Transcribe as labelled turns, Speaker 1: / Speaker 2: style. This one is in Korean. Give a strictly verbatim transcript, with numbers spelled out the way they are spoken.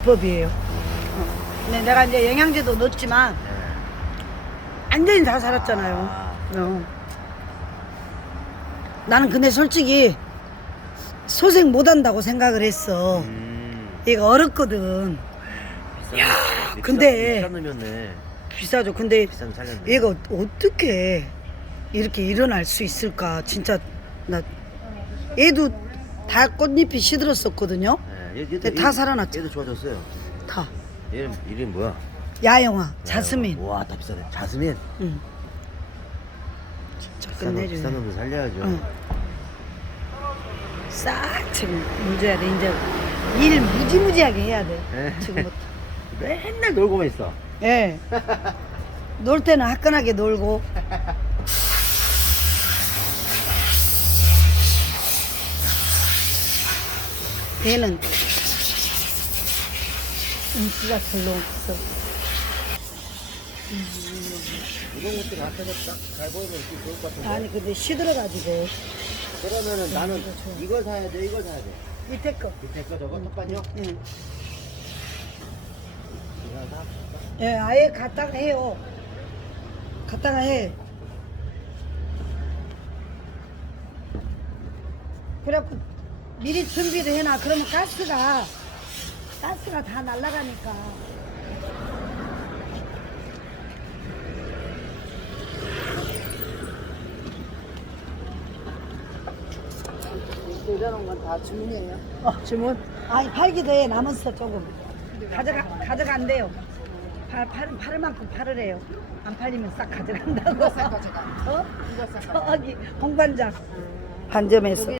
Speaker 1: 법이에요. 어. 근데 내가 이제 영양제도 넣었지만 완전히 다 살았잖아요. 어. 나는 근데 솔직히 소생 못한다고 생각을 했어.
Speaker 2: 음.
Speaker 1: 얘가 어렵거든.
Speaker 2: 비싼
Speaker 1: 야,
Speaker 2: 놈,
Speaker 1: 근데-
Speaker 2: 비싼 놈이었네.
Speaker 1: 비싸죠. 근데
Speaker 2: 비싼 놈 살렸네.
Speaker 1: 얘가 어떻게 이렇게 일어날 수 있을까? 진짜 나 얘도 다 꽃잎이 시들었었거든요.
Speaker 2: 네, 얘,
Speaker 1: 근데 다 살아났죠.
Speaker 2: 얘도 좋아졌어요.
Speaker 1: 다
Speaker 2: 얘 이름 뭐야?
Speaker 1: 야영아, 자스민.
Speaker 2: 와, 다 비싸네. 자스민.
Speaker 1: 응. 진짜
Speaker 2: 비싼 놈,
Speaker 1: 끝내줘요.
Speaker 2: 비싼 놈도 살려야죠.
Speaker 1: 응. 싹 지금 문줘야 돼. 이제 일 무지무지하게 해야 돼.
Speaker 2: 네.
Speaker 1: 지금부터.
Speaker 2: 맨날 놀고만 있어.
Speaker 1: 예. 놀 때는 화끈하게 놀고. 얘는 인기가 별로 없어.
Speaker 2: 이런 것들 앞에서 딱 잘 보이면 이렇게 좋을 것 같은데.
Speaker 1: 아니 근데 시들어가지고
Speaker 2: 그러면은 나는 이걸 사야 돼, 이걸 사야 돼.
Speaker 1: 밑에 거.
Speaker 2: 밑에 거 저거 똑같요?
Speaker 1: 응.
Speaker 2: 이거 사.
Speaker 1: 예, 아예 갖다가 해요. 갖다가 해. 그래갖고 미리 준비를 해놔. 그러면 가스가 가스가 다 날아가니까. 이런 건 다 주문이에요. 어, 주문? 아니 팔기도 해. 남았어 조금. 가져가 가져간대요. 팔, 팔, 팔을 만큼 팔으래요. 안 팔리면 싹 가져간다고.
Speaker 3: 이거 싹 가져가.
Speaker 1: 어?
Speaker 3: 이거 싹 가져가.
Speaker 1: 저기 홍반장 반점에서.